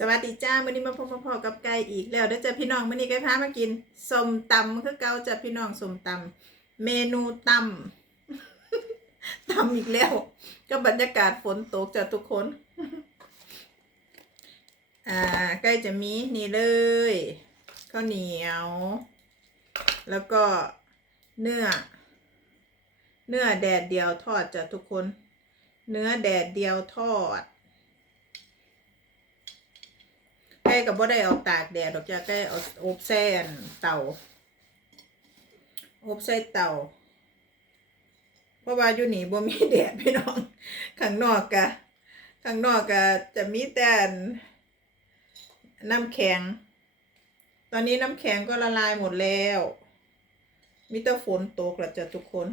สวัสดีจ้ามื้อนี้มาพบมาพอกับไก่อีกแล้วเด้อจ้ะพี่น้องมื้อนี้ไก่พามากินส้มตำคือเก่าจ้ะพี่น้องส้มตำเมนูตำตำอีกแล้ว ก็บรรยากาศฝนตกจ้ะทุกคน อ่าใกล้จะมีนี่เลยข้าวเหนียว แล้วก็เนื้อ เนื้อแดดเดียวทอดจ้ะทุกคน เนื้อแดดเดียวทอด ใกล้กับว่ได้เอาตากแดดดอกจ้ะใกล้เอาอบแซ่นเตาอบใส่เตาเพราะว่าอยู่นี่บ่มีแดดพี่น้องข้างนอกกะข้างนอกกะจะมีแต่นน้ำแข็ง ตอนนี้น้ำแข็งก็ละลายหมดแล้ว มีแต่ฝนตกแล้วจ้ะทุกคน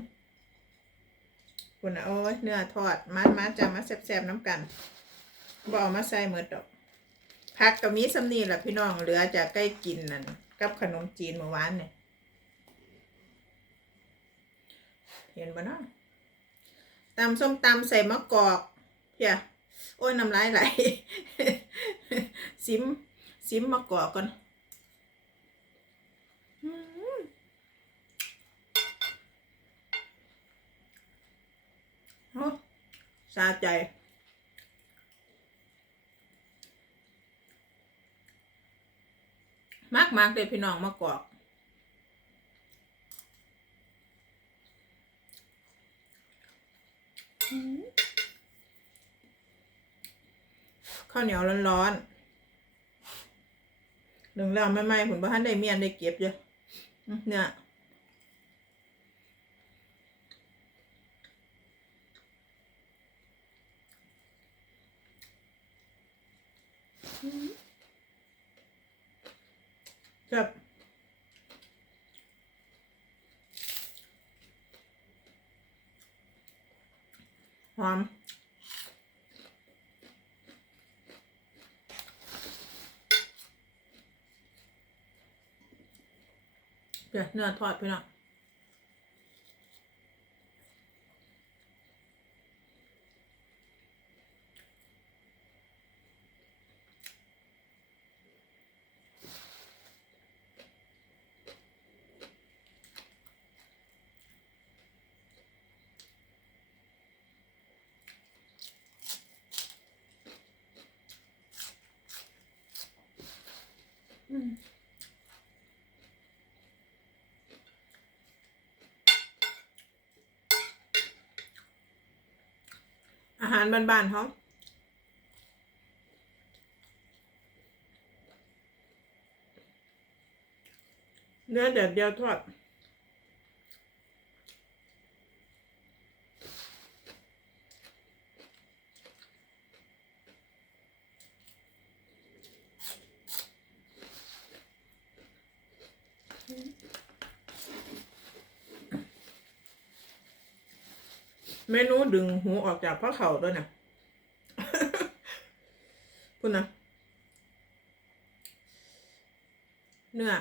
คุณนะโอ้ยเนื้อทอดมามาจะมาแซ่บๆน้ำกันบเอามาใส่เหมือนดอก ผักกับมีสำนีแหละพี่น้องเหลือจากใกล้กินนั่นกับขนมจีนเมื่อวานเนี่ยเห็นบ่เนาะตำส้มตำใส่มะกอกเพียโอ้ยน้ำลายไหลซิมซิมมะกอกก่อนอืมโอ้สาใจ มากมากเลยพี่น้องมากอกข้าวเหนียวร้อนๆหนึ่งแล้วไม่ไม่ผลบ้านได้เมียนได้เก็บเยอะเนี่ยครับ หอมเดี๋ยวเนื้อทอดไปเน้อง อาหารบ้านๆเขาเนื้อแดดเดียวทอด เมนูดึงหูออกจากพระเข่าด้วยนะคุณนะเนื้อ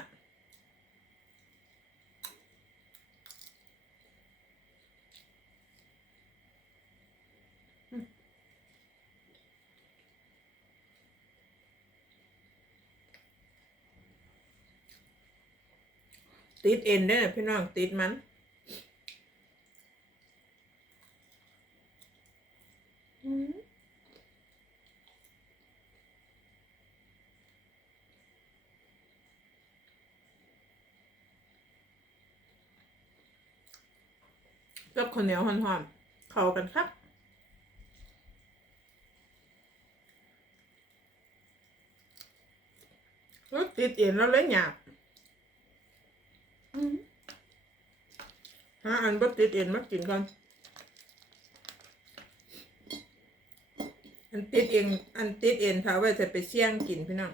ติดเอ็นได้อพี่น้องติดมัน กับ ข้าวเหนียวหอนๆเข้ากันครับรสติดเอ็นแล้วเลยหยาบหาอันบ่ติดเอ็นมากินก่อนอันติดเอ็นอันติดเอ็นถ้าเอาไว้จะไปเสี่ยงกินพี่น้อง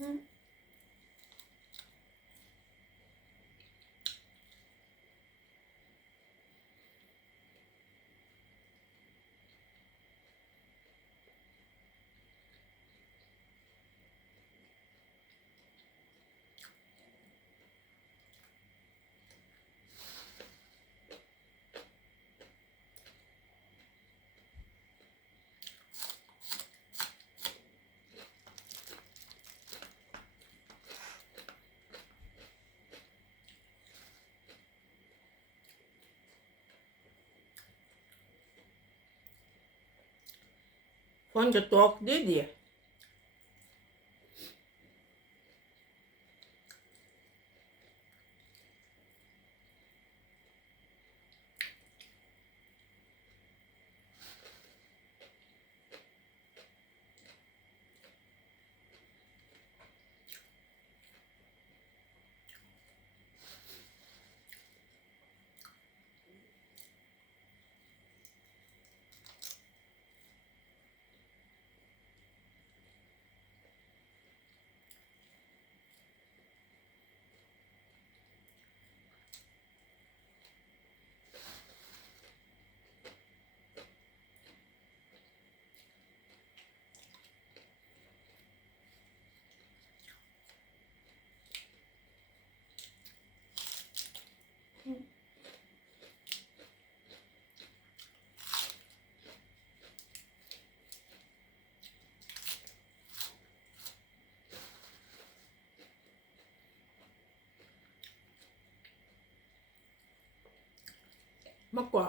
ค ฝนจะตกดีดี มากกว่า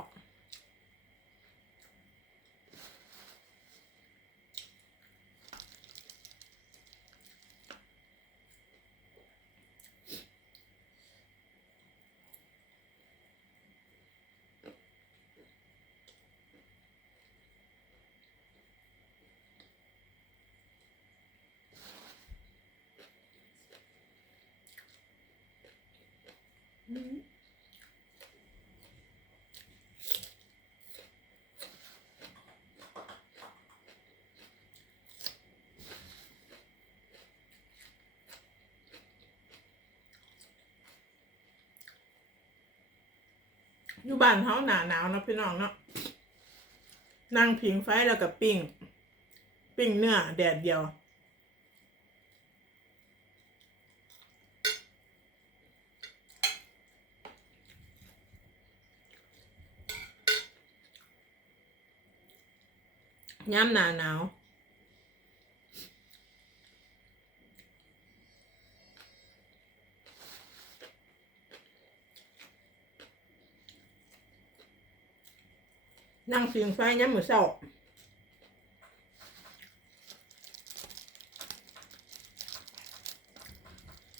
อยู่บ้านเฮาหนาหนาวเนาะพี่น้องเนาะนั่งผิงไฟแล้วก็ปิ้ง ปิ้งเนื้อแดดเดียว ย้ำหนาหนาว นั่งเสียงไฟย้ำมือเศร้า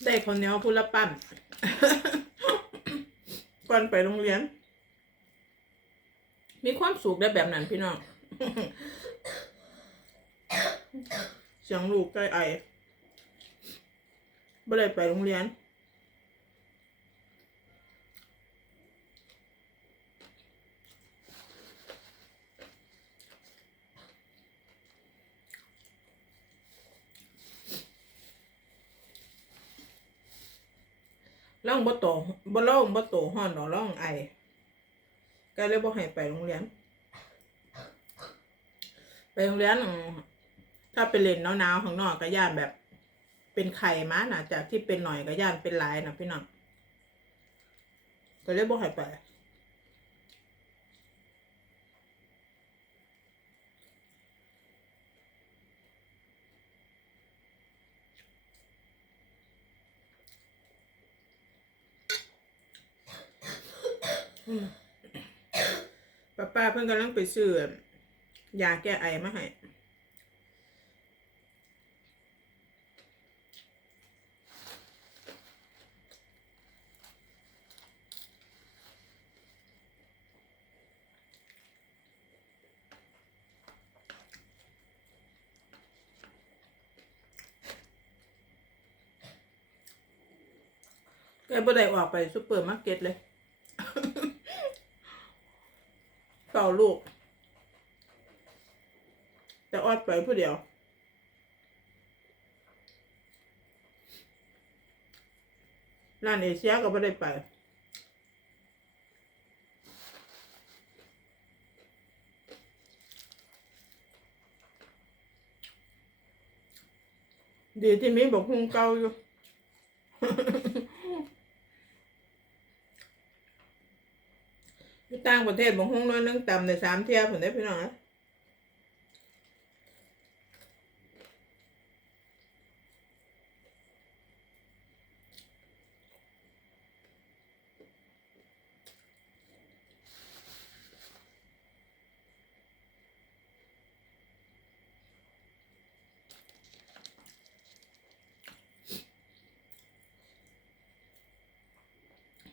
ได้คนเนียวพุละปั้นก่อนไปโรงเรียน มีความสุขได้แบบนั้นพี่น้องเสียงลูกใกล้ไอบ่ได้ไปโรงเรียน ร่องบ่โตบ่ร่องบ่โตห้อนดอกร่องไอก็เลยบ่ให้ไปโรงเรียน ไปโรงเรียนถ้าไปเล่นหนาวๆข้างนอกก็ย่านแบบ เป็นไข่มานะจากที่เป็นหน่อยก็ย่านเป็นหลายนะพี่น้องก็เลยบ่ให้ไป ป้าเพิ่งกำลังไปซื้อยาแก้ไอมาให้แกบ่ได้ออกไปซุปเปอร์มาร์เก็ตเลย เฝ้า ลูก แต่ออดไปผู้เดียว ร้านเอเชียก็ไม่ได้ไปดีที่มีบอกหุงเก่าอยู่างประเทศบางห้องน้อยนึ่งต่ำในสามเทียผมได้พี่น้องนะ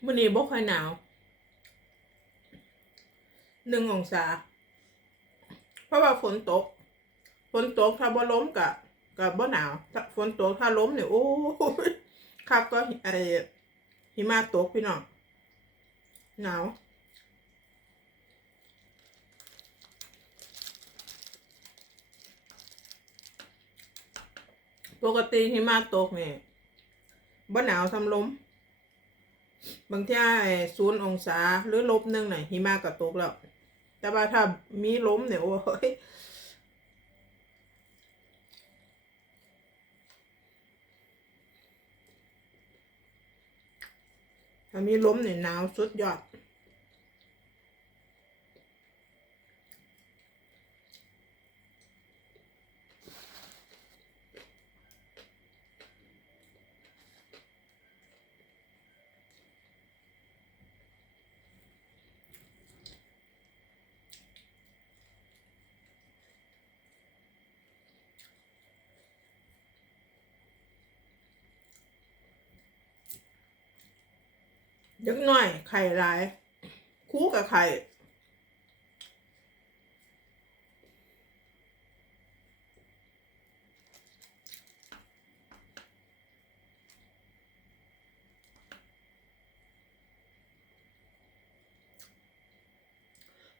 มันนี้บอกให้หนาว หนึ่งองศา เพราะว่าฝนตก ฝนตกถ้าบ่ล้มกะกับบ่หนาวถ้าฝนตกถ้าล้มเนี่ยโอ้ครับก็ไอหิมะตกพี่น้องหนาวปกติหิมะตกเนี่ยบ่หนาวทำลมบางทีศูนย์องศาหรือลบหนึ่งน่ะหิมะก็ตกแล้ว แต่ว่าถ้ามีล้มเนี่ยโอ้ยถ้ามีล้มเนี่ยหนาวสุดยอด เด็กน้อย ไข่หลายคู่กับไข่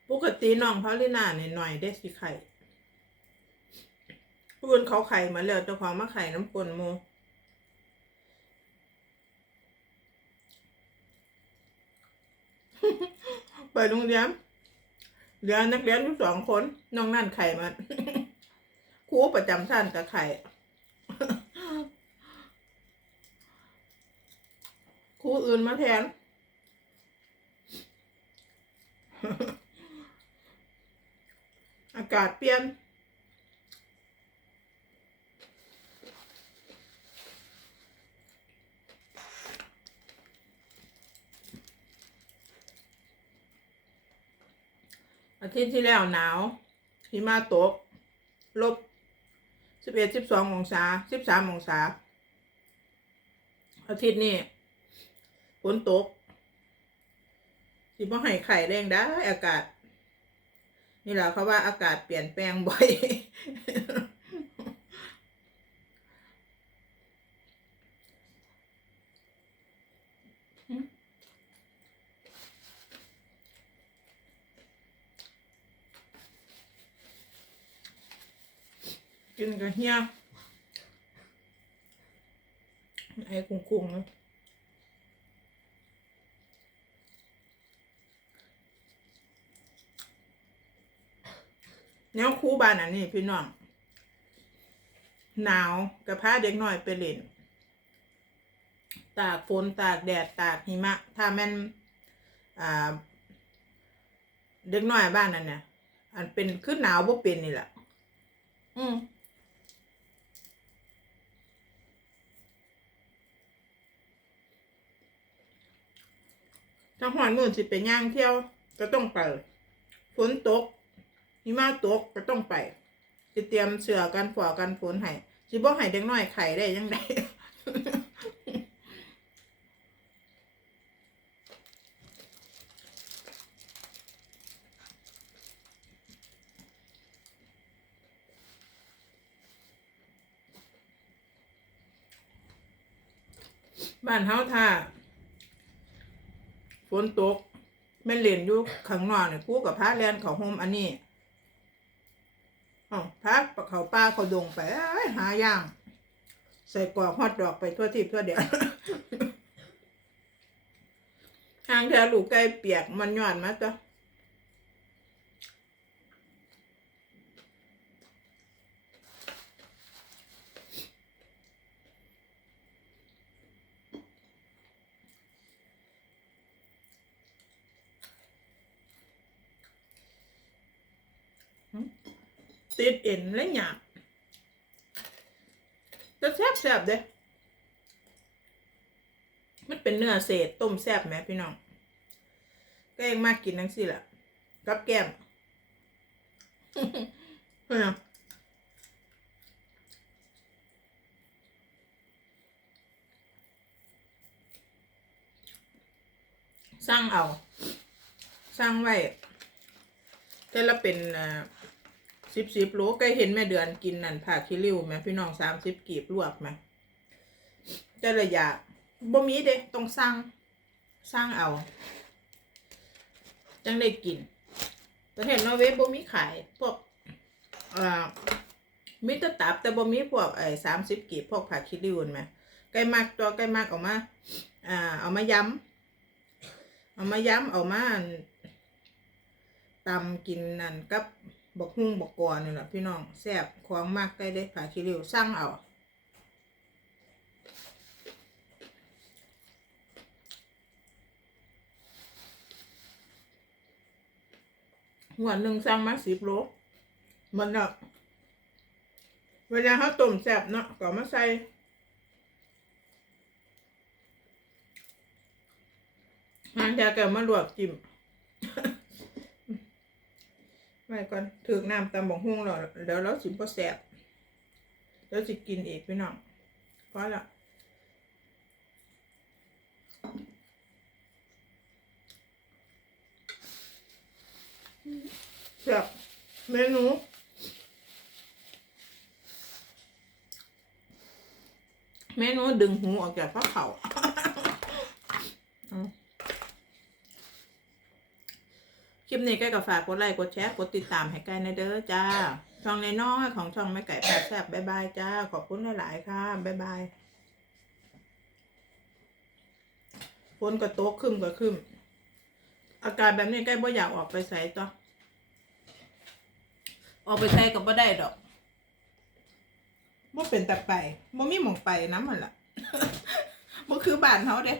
ปกติน้องพาลินาเนี่ยหน่อยได้สิไข่ปืนเขาไข่มาแล้วเจ้าของมาไข่น้ำปนโม ไปโรงเรียนเหลือนักเรียนอยู่สองคนน้องนั่นไข่มาครูประจำชั้นกับไข่ครูอื่นมาแทนอากาศเปลี่ยน ทิตย์ที่แล้วหนาวหิมะตก ลบสิบเอ็ดสิบสององศาสิบสามองศา อาทิตย์นี้ฝนตกสิบ่ให้ไข่แรงได้อากาศ นี่แหละเขาว่าอากาศเปลี่ยนแปลงบ่อย กินกับเฮียไอ้กุ้งกุ้งๆนะแนวคู่บ้านอันนี้พี่น้อง หนาวกับพาเด็กน้อยไปเล่น ตากฝนตากแดดตากหิมะ ถ้าแม่นอ่า เด็กน้อยบ้านนั่นเนี่ยอันเป็นคือหนาวบ่เป็นนี่แหละอืม ถ้าหอนมื่นสิไปย่างเที่ยวก็ต้องไปฝนตกหิมะตกก็ต้องไปสิเตรียมเสือกันฝอกันฝนให้สิบ่ให้เด็กน้อยไข่ได้ยังไงบ้านเฮาถ้า นตกแม่เล่นอยู่ข้างนอกเนี่ยกูกับพาแลนเขาโฮมอันนี้อ๋อพาเขาป้าเขาดงไปเอ้หาย่าง ใส่กรอกฮอดดอกไปทั่วทิพทั่วเดียวทางแถวลูกไก่เปียกมันย่อนมาจ้ะ ติดเอ็นและหยาบจะแซ่บแซ่บๆเด้มันเป็นเนื้อเศษต้มแซ่บไหมพี่น้อง ก็เองมากกินทั้งสี่แหละกับแก้มเฮ้ยนะสร้างเอา สร้างไว้แต่ละเป็นอ่า สิบสิบโลก็เห็นแม่เดือนกินนั่นผักคิริวแม่พี่น้องสามสิบกีบลวกไหมแต่ละอย่างบ่มีเด้ต้องสร้างสร้างเอา จังได้กินประเทศนอร์เวย์บ่มีขายพวกอ่ามีแตะตับแต่บ่มีพวกไอ้สามสิบกีบพวกผักคิริวไหมไก่มักตัวไก่มักเออกมาอ่าเอามาย้ำเอามาย้ำเอามาตำกินนั่นกับ บักฮุ่งบักกอนี่แหละพี่น้องแซ่บของมากไก่เด้ผักคิริวสั่งเอาหัวหนึ่งสั่งมาสิบโลมันเนาะเวลาเขาต้มแซ่บเนาะก็เอามาใส่หางจากแกมาลวกจิ้ม ไว้ก่อนถึกน้ำตำบักหุ่งแล้วเดี๋ยวเราสิบ่แซ่บเดี๋ยวสิกินอีกพี่น้องเพอละแซ่บเมนูเมนูดึงหูออกจากผ้าเขาวเอาค ลิปนี้ใกล้กับฝากกดไลค์กดแชร์กดติดตามให้ใกล้ในเด้อจ้า ช่องในน้อยของช่องแม่ไก่แปดแซ่บบ๊ายบายจ้า ขอบคุณหลายๆค่ะบ๊ายบายฝนก็ตกขึ้นก็ขึ้นอากาศแบบนี้ใกล้บ่อยากออกไปใส่ต่อออกไปใส่ก็บ่ได้ดอกบ่เป็นแต่ไปบ่มีหมองไปน้ำมันล่ะบ่คือบ้านเฮาเด้